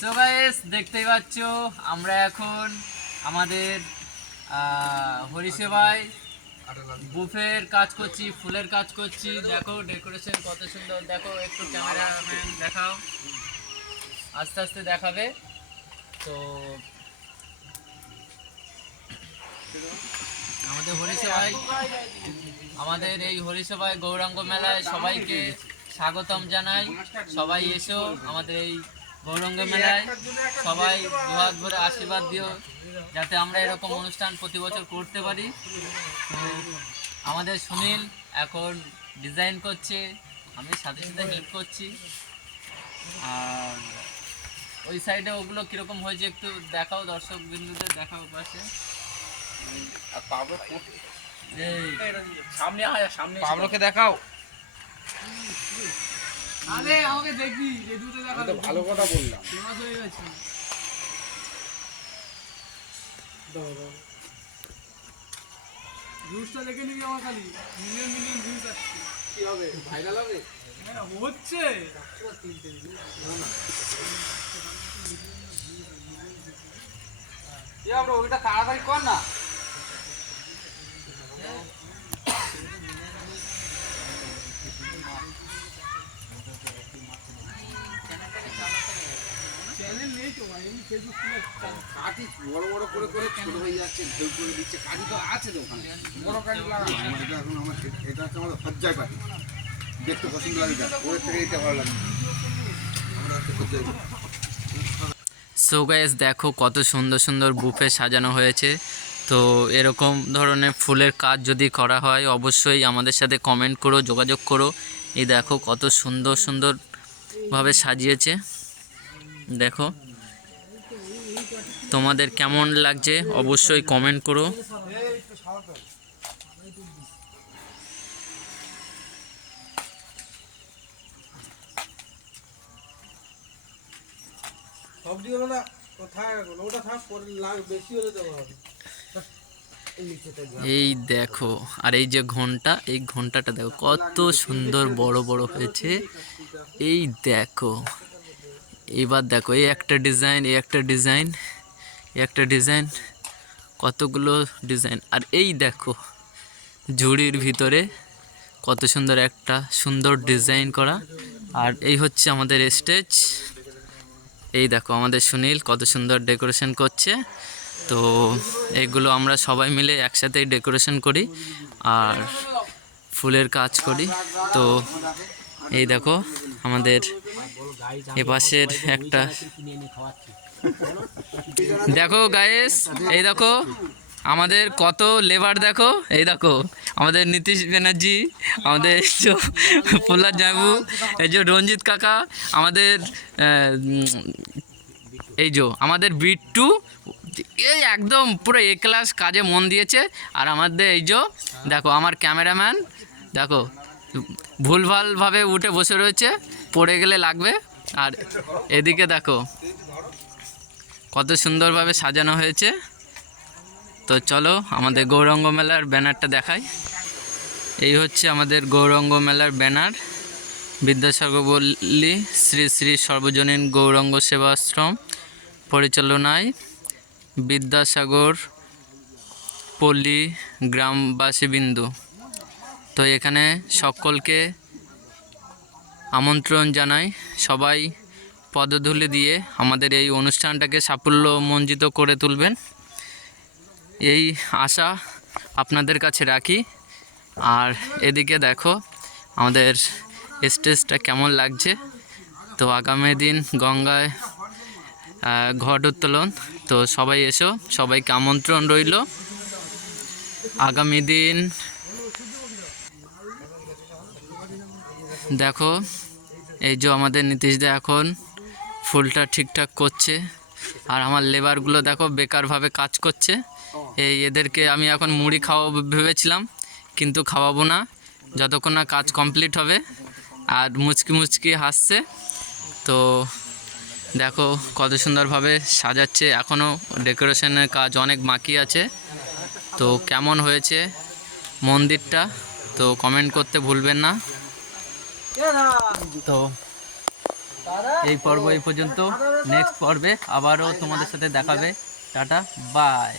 So guys দেখতেই পাচ্ছ আমরা এখন আমাদের হরিসেবায় বুফের কাজ করছি, ফুলের কাজ করছি। দেখো ডেকোরেশন কত সুন্দর, দেখো একটু ক্যামেরাম্যান দেখাও, আস্তে আস্তে দেখাবে। তো আমাদের এই হরিসেবায় গৌরাঙ্গ মেলায় সবাইকে স্বাগতম জানাই। সবাই এসো আমাদের এই গৌরাঙ্গ মেলায়, সবাই দুহাত ভরে আশীর্বাদ দিও যাতে আমরা এরকম অনুষ্ঠান প্রতি বছর করতে পারি। তো আমাদের সুনীল এখন ডিজাইন করছে, আমি সাথে সাথে হেল্প করছি। আর ওই সাইডে ওগুলো কীরকম হয়েছে একটু দেখাও, দর্শক বিন্দুদের দেখাও পাশে। পাবলোকে দেখাও। আরে আমাকে দেখবি, রেডিওতে দেখা তো ভালো কথা বললাম। ফেমাস হয়ে গেছে। ভিউজটা দেখে নিবি আমার খালি, মিলিয়ন মিলিয়ন ভিউজ আসছে। কি হবে, ভাইরাল হবে? হ্যাঁ হচ্ছে। আমরা ওইটা তাড়াতাড়ি কর না। চ্যানেল নেই তো ভাই, আমি ফেসবুক খুলে কাঠি বড় বড় করে করে ছোট হয়ে যাচ্ছে, ঢেউ করে দিচ্ছে। কাঠি তো আছে তো ওখানে, বড় কাঠি লাগা। এটা এখন এটা হচ্ছে আমাদের হজ্জায় কাঠি, দেখতে পছন্দ লাগে, ওর থেকে এটা ভালো লাগে। আমরা হচ্ছে হজ্জায়। সো গাইস দেখো কত সুন্দর সুন্দর বুফে সাজানো হয়েছে। তো এরকম ধরনের ফুলের কাজ যদি করা হয় অবশ্যই আমাদের সাথে কমেন্ট করো, যোগাযোগ করো। এই দেখো কত সুন্দর সুন্দরভাবে সাজিয়েছে। দেখো তোমাদের কেমন লাগছে অবশ্যই কমেন্ট করো। সবজি হলো না, কোথায় ওটা থাক, পরে লাগ বেশি হলে দেওয়া হবে। এই দেখো, আর এই যে ঘন্টা, এই ঘন্টাটা দেখো কত সুন্দর বড় বড় হয়েছে। এই দেখো, এবার দেখো এই একটা ডিজাইন, এই একটা ডিজাইন, এই একটা ডিজাইন, কতগুলো ডিজাইন। আর এই দেখো ঝুড়ির ভিতরে কত সুন্দর একটা সুন্দর ডিজাইন করা। আর এই হচ্ছে আমাদের স্টেজ। এই দেখো আমাদের সুনীল কত সুন্দর ডেকোরেশন করছে। তো এগুলো আমরা সবাই মিলে একসাথেই ডেকোরেশন করি আর ফুলের কাজ করি। তো এই দেখো আমাদের এপাশের একটা, দেখো গাইস, এই দেখো আমাদের কত লেবার, দেখো এই দেখো আমাদের নীতিশ ব্যানার্জি, আমাদের প্রহ্লাদ জামু, এই যে রঞ্জিত কাকা, আমাদের এই যে আমাদের বিট্টু, এই একদম পুরো এ ক্লাস কাজে মন দিয়েছে। আর আমাদের এই যে দেখো আমার ক্যামেরাম্যান, দেখো ভুলভালভাবে উঠে বসে রয়েছে, পড়ে গেলে লাগবে। আর এদিকে দেখো কত সুন্দরভাবে সাজানো হয়েছে। তো চলো আমাদের গৌরাঙ্গ মেলার ব্যানারটা দেখাই। এই হচ্ছে আমাদের গৌরাঙ্গ মেলার ব্যানার। বিদ্যাসাগর পল্লী শ্রী শ্রী সর্বজনীন গৌরাঙ্গ সেবাশ্রম পরিচালনায় বিদ্যাসাগর পল্লী গ্রামবাসীবৃন্দু। তো এখানে সকলকে আমন্ত্রণ জানাই, সবাই পদধূলি দিয়ে আমাদের এই অনুষ্ঠানটাকে সাফল্যমণ্ডিত করে তুলবেন, এই আশা আপনাদের কাছে রাখি। আর এদিকে দেখো আমাদের স্টেজটা কেমন লাগছে। তো আগামী দিন গঙ্গায় ঘট উত্তোলন, তো সবাই এসো, সবাইকে আমন্ত্রণ রইল। আগামী দিন দেখো এই যে আমাদের নীতিশদা এখন ফুলটা ঠিকঠাক করছে। আর আমার লেবারগুলো দেখো বেকারভাবে কাজ করছে। এই এদেরকে আমি এখন মুড়ি খাওয়াবো ভেবেছিলাম, কিন্তু খাওয়াবো না যতক্ষণ না কাজ কমপ্লিট হবে। আর মুচকি মুচকি হাসছে। তো দেখো কত সুন্দরভাবে সাজাচ্ছে, এখনও ডেকোরেশনের কাজ অনেক বাকি আছে। তো কেমন হয়েছে মন্দিরটা তো কমেন্ট করতে ভুলবেন না। তো এই পর্ব এই পর্যন্ত। নেক্সট পর্বে আবারও তোমাদের সাথে দেখাবে। টাটা, বাই।